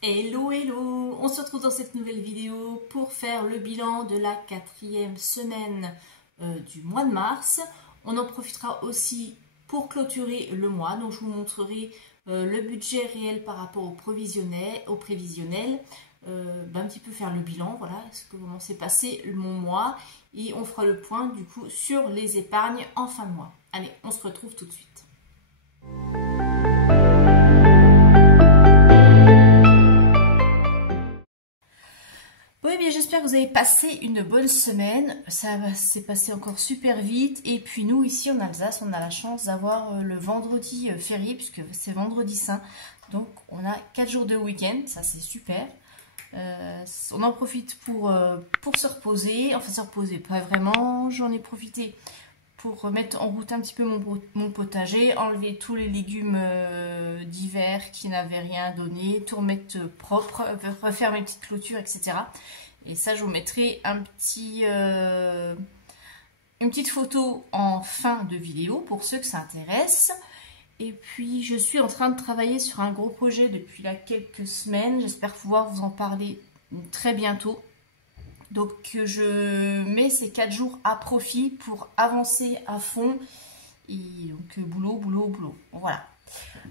Hello, hello! On se retrouve dans cette nouvelle vidéo pour faire le bilan de la 4e semaine du mois de mars. On en profitera aussi pour clôturer le mois. Donc je vous montrerai le budget réel par rapport au prévisionnel, un petit peu faire le bilan, voilà, comment s'est passé mon mois. Et on fera le point du coup sur les épargnes en fin de mois. Allez, on se retrouve tout de suite. Oui, bien j'espère que vous avez passé une bonne semaine. Ça s'est passé encore super vite. Et puis nous, ici en Alsace, on a la chance d'avoir le vendredi férié, puisque c'est vendredi saint. Donc on a 4 jours de week-end, ça c'est super. On en profite pour se reposer. Enfin se reposer, pas vraiment. J'en ai profité pour remettre en route un petit peu mon potager, enlever tous les légumes d'hiver qui n'avaient rien donné, tout remettre propre, refaire mes petites clôtures, etc. Et ça, je vous mettrai une petite photo en fin de vidéo pour ceux que ça intéresse. Et puis, je suis en train de travailler sur un gros projet depuis là quelques semaines. J'espère pouvoir vous en parler très bientôt. Donc je mets ces 4 jours à profit pour avancer à fond. Et donc boulot, boulot, boulot. Voilà.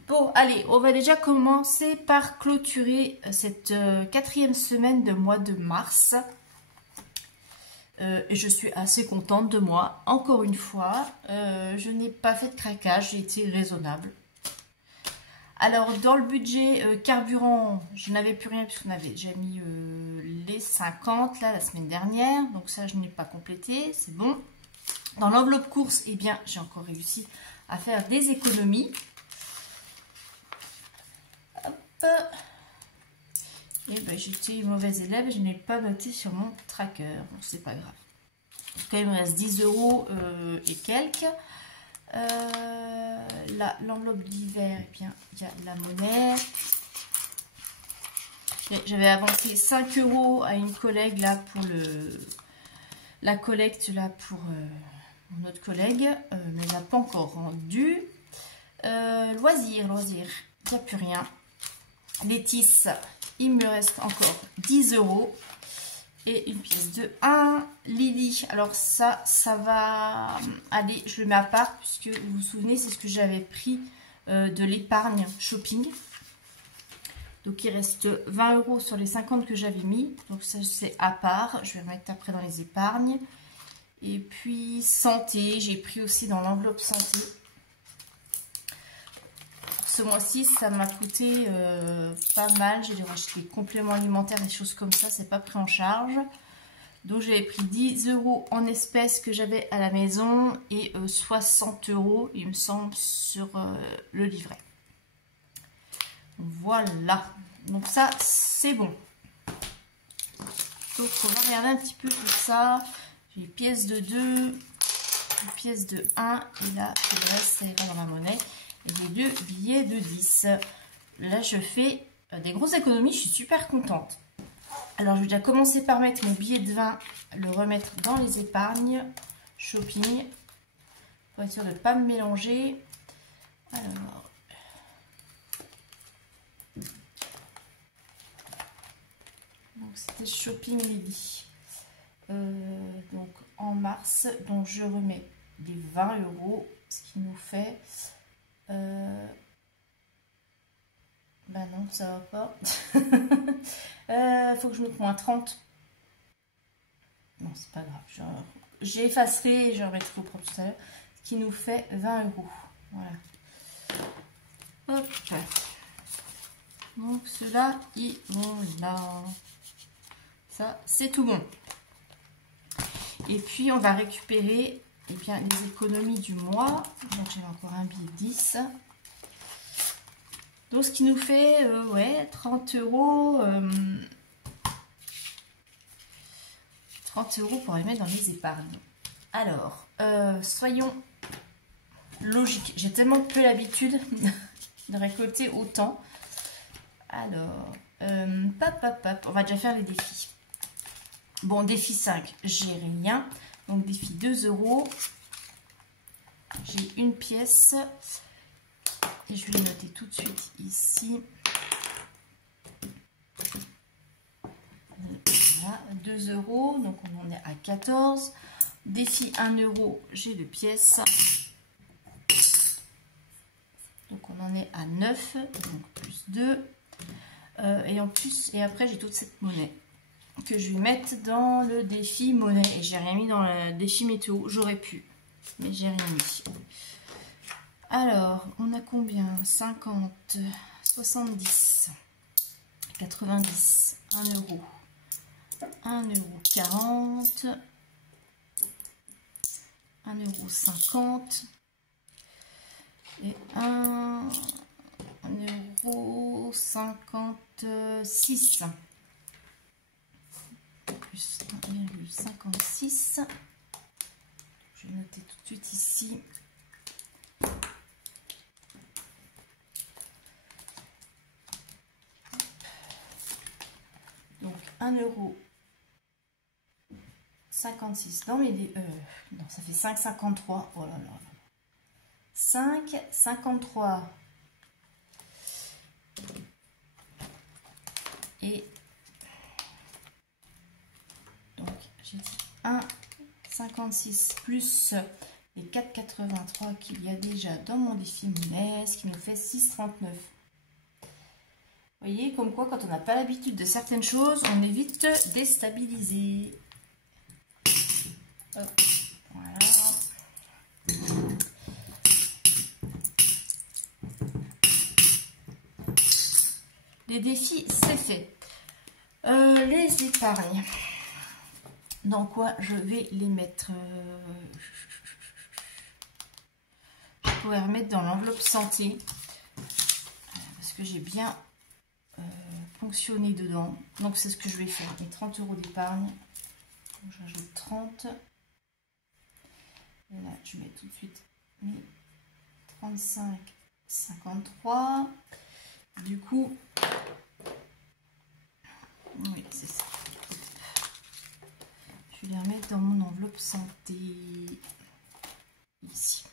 Bon, allez, on va déjà commencer par clôturer cette 4e semaine de mois de mars. Et je suis assez contente de moi. Encore une fois, je n'ai pas fait de craquage, j'ai été raisonnable. Alors, dans le budget carburant, je n'avais plus rien puisqu'on avait déjà mis les 50 là, la semaine dernière. Donc ça, je n'ai pas complété, c'est bon. Dans l'enveloppe course, eh bien, j'ai encore réussi à faire des économies. Hop. Et ben, j'étais une mauvaise élève, je n'ai pas noté sur mon tracker. Bon, c'est pas grave. En tout cas, il me reste 10 € et quelques. Là, l'enveloppe d'hiver, eh bien, il y a la monnaie. J'avais avancé 5 € à une collègue là pour la collecte là pour mon autre collègue, mais elle n'a pas encore rendu. Loisirs, il n'y a plus rien. Les tisses, il me reste encore 10 € et une pièce de 1. Lily, alors ça va aller, je le mets à part puisque vous vous souvenez, c'est ce que j'avais pris de l'épargne shopping. Donc il reste 20 € sur les 50 que j'avais mis, donc ça c'est à part, je vais remettre après dans les épargnes. Et puis santé, j'ai pris aussi dans l'enveloppe santé. Ce mois-ci, ça m'a coûté pas mal. J'ai dû racheter des compléments alimentaires, des choses comme ça. C'est pas pris en charge. Donc, j'avais pris 10 € en espèces que j'avais à la maison et 60 €, il me semble, sur le livret. Voilà. Donc, ça, c'est bon. Donc, on va regarder un petit peu tout ça. J'ai une pièce de 2, une pièce de 1. Et là, le reste, ça ira dans la monnaie. Et les 2 billets de 10. Là, je fais des grosses économies. Je suis super contente. Alors, je vais déjà commencer par mettre mon billet de 20, le remettre dans les épargnes. Shopping. Pour être sûr de ne pas me mélanger. Alors. Donc, c'était Shopping Lily. Donc, en mars. Donc, je remets les 20 €. Ce qui nous fait... Bah non, ça va pas. Faut que je mette moins 30. Non, c'est pas grave. J'effacerai et je remettrai au propre tout à l'heure. Ce qui nous fait 20 €. Voilà. Hop. Donc ceux-là, ils vont là. Ça, c'est tout bon. Et puis, on va récupérer eh bien, les économies du mois. Donc, j'ai encore un billet de 10. Donc, ce qui nous fait, 30 €. 30 € pour les mettre dans les épargnes. Alors, soyons logiques. J'ai tellement peu l'habitude de récolter autant. Alors, on va déjà faire les défis. Bon, défi 5, j'ai rien. Donc, défi 2 €. J'ai une pièce. Et je vais le noter tout de suite ici. 2 euros, donc on en est à 14. Défi 1 euro, j'ai 2 pièces. Donc on en est à 9, donc plus 2. Et en plus, et après j'ai toute cette monnaie que je vais mettre dans le défi monnaie. Et j'ai rien mis dans le défi météo, j'aurais pu, mais j'ai rien mis. Alors, on a combien? 50, 70, 90, 1 euro, 1 euro 40, 1 euro 50 et 1 euro 56 plus 1,56. Je vais noter tout de suite ici. Donc 1,56 €. Non mais non, ça fait 5,53. Oh là là. 5,53. Et donc j'ai dit 1,56 plus les 4,83 qu'il y a déjà dans mon défi monnaie, ce qui nous fait 6,39. Vous voyez, comme quoi, quand on n'a pas l'habitude de certaines choses, on est vite déstabilisé. Hop, voilà. Les défis, c'est fait. Les épargnes. Dans quoi je vais les mettre? Je pourrais remettre dans l'enveloppe santé. Parce que j'ai bien ponctionné dedans. Donc c'est ce que je vais faire. Mes 30 € d'épargne. J'ajoute 30. Et là, je mets tout de suite mes 35, 53. Du coup, oui, c'est ça. Je vais les remettre dans mon enveloppe santé. Ici.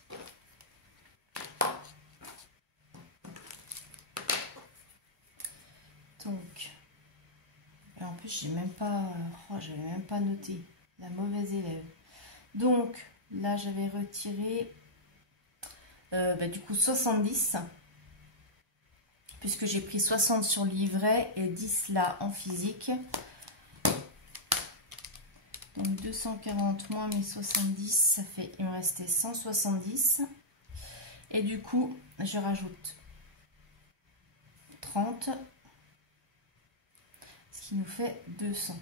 Donc, en plus, j'ai même pas, j'avais même pas noté, la mauvaise élève. Donc, là, j'avais retiré, du coup, 70, puisque j'ai pris 60 sur le livret et 10 là en physique. Donc, 240 moins mes 70, ça fait, il me restait 170. Et du coup, je rajoute 30. Ce qui nous fait 200.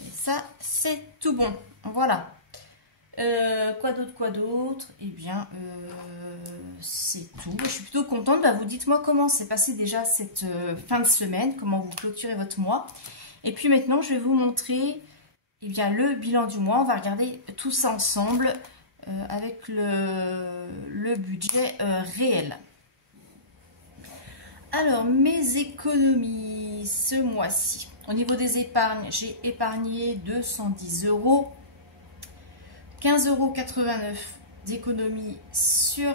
Et ça, c'est tout bon. Voilà. Quoi d'autre? Eh bien, c'est tout. Je suis plutôt contente. Bah, vous dites-moi comment s'est passé déjà cette fin de semaine, comment vous clôturez votre mois. Et puis maintenant, je vais vous montrer... Eh bien, le bilan du mois, on va regarder tout ça ensemble avec le budget réel. Alors, mes économies ce mois-ci. Au niveau des épargnes, j'ai épargné 210 €. 15,89 € d'économie sur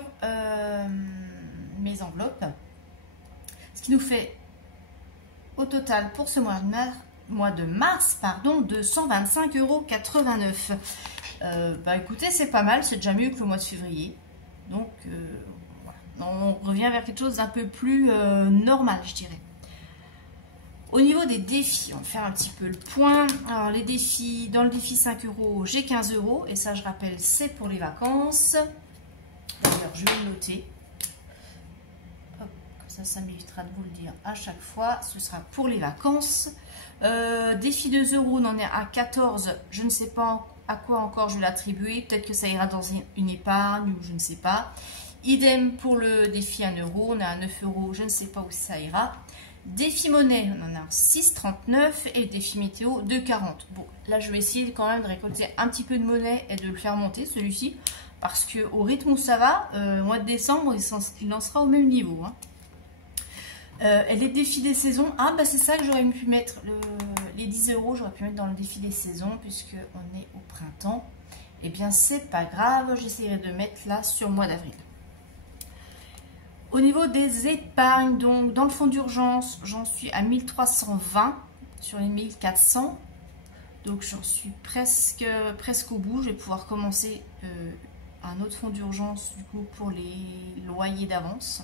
mes enveloppes. Ce qui nous fait au total pour ce mois de mars, pardon, de 125,89 €. Bah écoutez, c'est pas mal, c'est déjà mieux que le mois de février. Donc voilà. On revient vers quelque chose d'un peu plus normal, je dirais. Au niveau des défis, on va faire un petit peu le point. Alors les défis, dans le défi 5 €, j'ai 15 € et ça je rappelle, c'est pour les vacances. D'ailleurs, je vais le noter. Hop, comme ça m'évitera de vous le dire à chaque fois. Ce sera pour les vacances. Défi 2 €, on en est à 14. Je ne sais pas à quoi encore je vais l'attribuer. Peut-être que ça ira dans une épargne ou je ne sais pas. Idem pour le défi 1 €. On est à 9 €. Je ne sais pas où ça ira. Défi monnaie, on en a 6,39 et défi météo 2,40. Bon, là je vais essayer quand même de récolter un petit peu de monnaie et de le faire monter celui-ci. Parce que au rythme où ça va, au mois de décembre, il en sera au même niveau. Hein. Et les défis des saisons, ah bah c'est ça que j'aurais pu mettre, les 10 €, j'aurais pu mettre dans le défi des saisons puisque on est au printemps. eh bien c'est pas grave, j'essaierai de mettre là sur le mois d'avril. Au niveau des épargnes, donc dans le fonds d'urgence, j'en suis à 1320 sur les 1400. Donc j'en suis presque au bout. Je vais pouvoir commencer un autre fonds d'urgence du coup pour les loyers d'avance.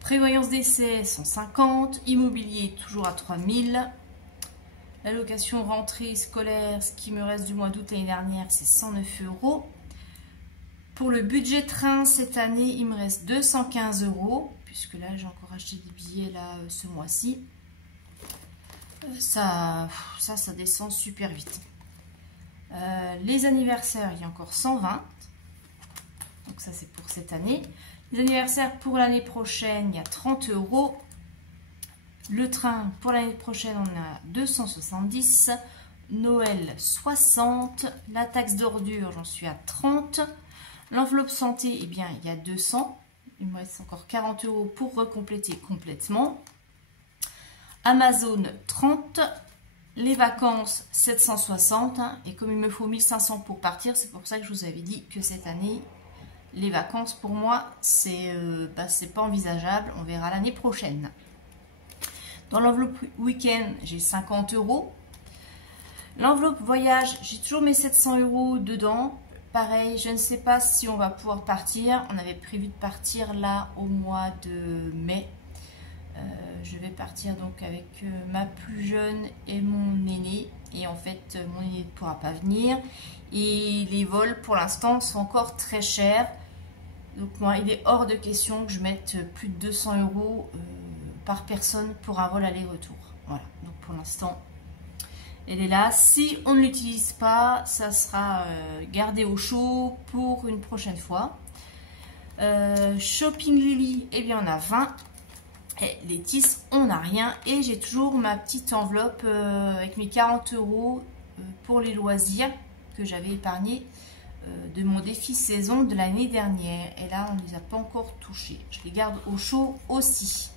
Prévoyance décès 150, immobilier toujours à 3000. L'allocation rentrée scolaire, ce qui me reste du mois d'août l'année dernière, c'est 109 €. Pour le budget train cette année, il me reste 215 €, puisque là j'ai encore acheté des billets là ce mois-ci. Ça descend super vite. Les anniversaires, il y a encore 120. Donc ça c'est pour cette année. Les anniversaires pour l'année prochaine, il y a 30 €. Le train pour l'année prochaine, on a 270. Noël 60. La taxe d'ordure, j'en suis à 30. L'enveloppe santé, eh bien, il y a 200. Il me reste encore 40 € pour recompléter complètement. Amazon 30. Les vacances 760. Et comme il me faut 1500 pour partir, c'est pour ça que je vous avais dit que cette année, les vacances pour moi, c'est pas envisageable. On verra l'année prochaine. Dans l'enveloppe week-end, j'ai 50 €. L'enveloppe voyage, j'ai toujours mes 700 € dedans. Pareil, je ne sais pas si on va pouvoir partir. On avait prévu de partir là au mois de mai. Je vais partir donc avec ma plus jeune et mon aîné. Et en fait, mon aîné ne pourra pas venir. Et les vols, pour l'instant, sont encore très chers. Donc moi, il est hors de question que je mette plus de 200 € par personne pour un vol aller-retour. Voilà, donc pour l'instant, elle est là. Si on ne l'utilise pas, ça sera gardé au chaud pour une prochaine fois. Shopping Lily, eh bien on a 20. Et les tisses, on n'a rien. Et j'ai toujours ma petite enveloppe avec mes 40 € pour les loisirs que j'avais épargnés de mon défi saison de l'année dernière. Et là, on ne les a pas encore touchés. Je les garde au chaud aussi.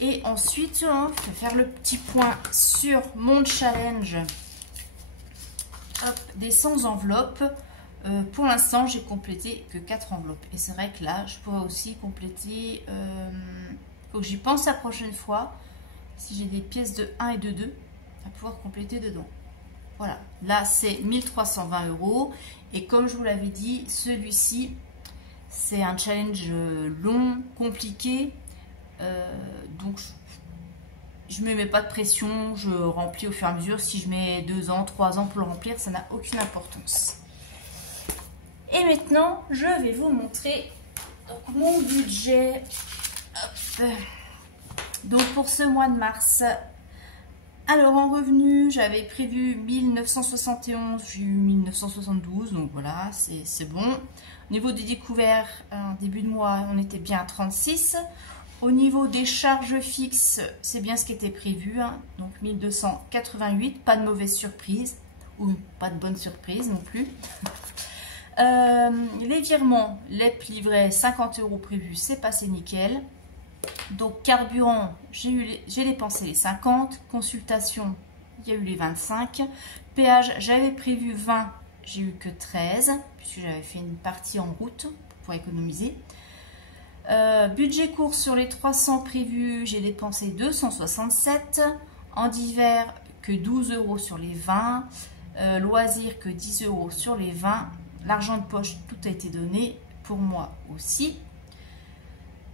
Et ensuite, je vais faire le petit point sur mon challenge des 100 enveloppes. Pour l'instant, j'ai complété que 4 enveloppes. Et c'est vrai que là, je pourrais aussi compléter... faut que j'y pense la prochaine fois. Si j'ai des pièces de 1 et de 2, à pouvoir compléter dedans. Voilà. Là, c'est 1320 €. Et comme je vous l'avais dit, celui-ci, c'est un challenge long, compliqué. Donc je ne me mets pas de pression, je remplis au fur et à mesure. Si je mets 2 ans, 3 ans pour le remplir, ça n'a aucune importance. Et maintenant, je vais vous montrer donc, mon budget. Hop. Donc pour ce mois de mars, alors en revenu, j'avais prévu 1971, j'ai eu 1972, donc voilà, c'est bon. Au niveau des découvertes, début de mois, on était bien à 36. Au niveau des charges fixes, c'est bien ce qui était prévu, hein, donc 1288, pas de mauvaise surprise, ou pas de bonne surprise non plus. Les virements, les livrets, 50 € prévus, c'est passé nickel. Donc carburant, j'ai dépensé les 50, consultation, il y a eu les 25, péage, j'avais prévu 20, j'ai eu que 13, puisque j'avais fait une partie en route pour économiser. Budget course sur les 300 prévus, j'ai dépensé 267. En divers, que 12 € sur les 20. Loisirs, que 10 € sur les 20. L'argent de poche, tout a été donné. Pour moi aussi.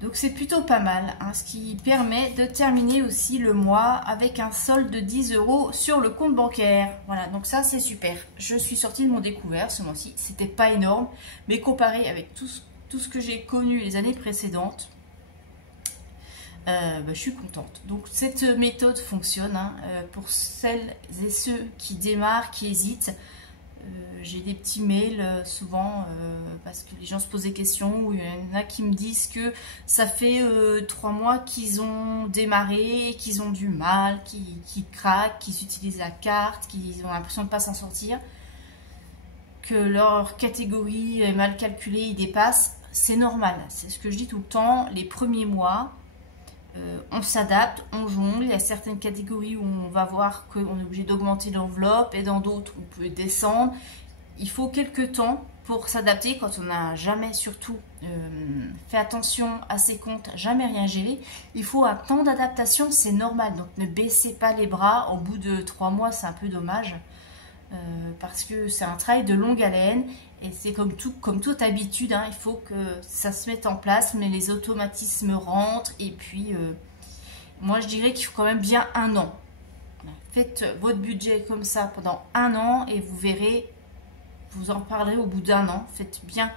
Donc c'est plutôt pas mal, hein, ce qui permet de terminer aussi le mois avec un solde de 10 € sur le compte bancaire. Voilà, donc ça c'est super. Je suis sortie de mon découvert ce mois-ci. C'était pas énorme, mais comparé avec tout ce que j'ai connu les années précédentes, je suis contente. Donc cette méthode fonctionne, hein, pour celles et ceux qui démarrent, qui hésitent. J'ai des petits mails souvent parce que les gens se posent des questions, ou il y en a qui me disent que ça fait 3 mois qu'ils ont démarré, qu'ils ont du mal, qu'ils craquent, qu'ils utilisent la carte, qu'ils ont l'impression de ne pas s'en sortir, que leur catégorie est mal calculée, ils dépassent. C'est normal, c'est ce que je dis tout le temps. Les premiers mois, On s'adapte, on jongle. Il y a certaines catégories où on va voir qu'on est obligé d'augmenter l'enveloppe et dans d'autres on peut descendre. Il faut quelques temps pour s'adapter quand on n'a jamais surtout fait attention à ses comptes, jamais rien géré. Il faut un temps d'adaptation, c'est normal. Donc ne baissez pas les bras. Au bout de 3 mois, c'est un peu dommage parce que c'est un travail de longue haleine et c'est comme toute habitude. Hein, il faut que ça se mette en place, mais les automatismes rentrent et puis moi je dirais qu'il faut quand même bien 1 an. Faites votre budget comme ça pendant 1 an et vous verrez. Vous en parlerez au bout d'1 an. Faites bien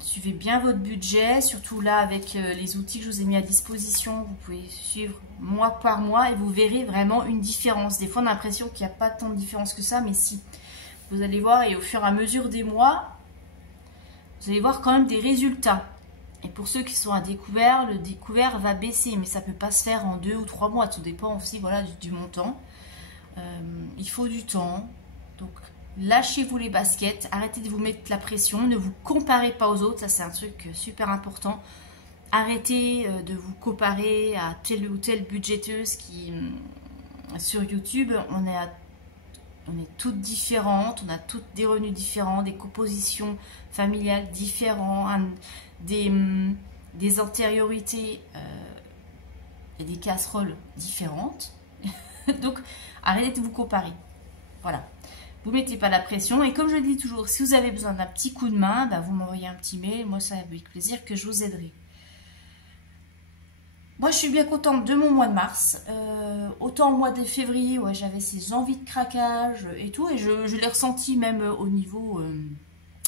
suivez bien votre budget, surtout là avec les outils que je vous ai mis à disposition. Vous pouvez suivre mois par mois et vous verrez vraiment une différence. Des fois on a l'impression qu'il n'y a pas tant de différence que ça, mais si. Vous allez voir et au fur et à mesure des mois, vous allez voir quand même des résultats. Et pour ceux qui sont à découvert, le découvert va baisser, mais ça ne peut pas se faire en 2 ou 3 mois. Tout dépend aussi voilà, du montant. Il faut du temps. Donc, lâchez-vous les baskets, arrêtez de vous mettre la pression, ne vous comparez pas aux autres, ça c'est un truc super important. Arrêtez de vous comparer à telle ou telle budgéteuse qui, sur YouTube, on est toutes différentes, on a toutes des revenus différents, des compositions familiales différentes, des antériorités et des casseroles différentes. Donc, arrêtez de vous comparer. Voilà. Vous ne mettez pas la pression. Et comme je le dis toujours, si vous avez besoin d'un petit coup de main, bah vous m'envoyez un petit mail. Moi, c'est avec plaisir que je vous aiderai. Moi, je suis bien contente de mon mois de mars. Autant au mois de février, ouais, j'avais ces envies de craquage et tout. Et je l'ai ressenti même au niveau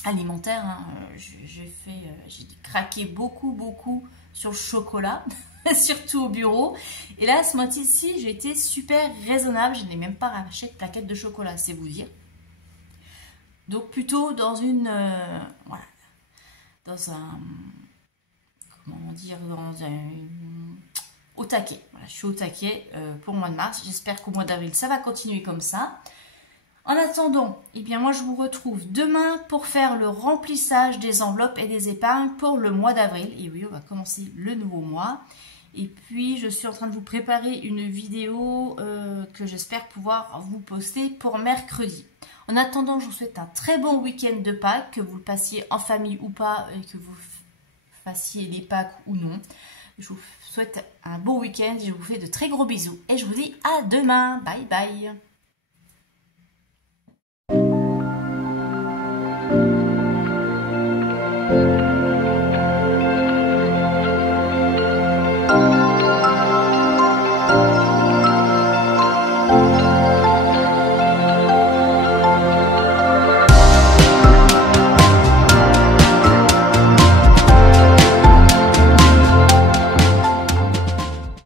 alimentaire. Hein. J'ai craqué beaucoup sur le chocolat. Surtout au bureau. Et là, ce mois-ci, j'ai été super raisonnable. Je n'ai même pas racheté de plaquette de chocolat, c'est vous dire. Donc plutôt dans voilà, dans un, comment dire, au taquet. Voilà, je suis au taquet pour le mois de mars. J'espère qu'au mois d'avril, ça va continuer comme ça. En attendant, eh bien moi je vous retrouve demain pour faire le remplissage des enveloppes et des épargnes pour le mois d'avril. Et oui, on va commencer le nouveau mois. Et puis je suis en train de vous préparer une vidéo que j'espère pouvoir vous poster pour mercredi. En attendant, je vous souhaite un très bon week-end de Pâques, que vous le passiez en famille ou pas, et que vous fassiez les Pâques ou non. Je vous souhaite un beau week-end, je vous fais de très gros bisous et je vous dis à demain. Bye bye.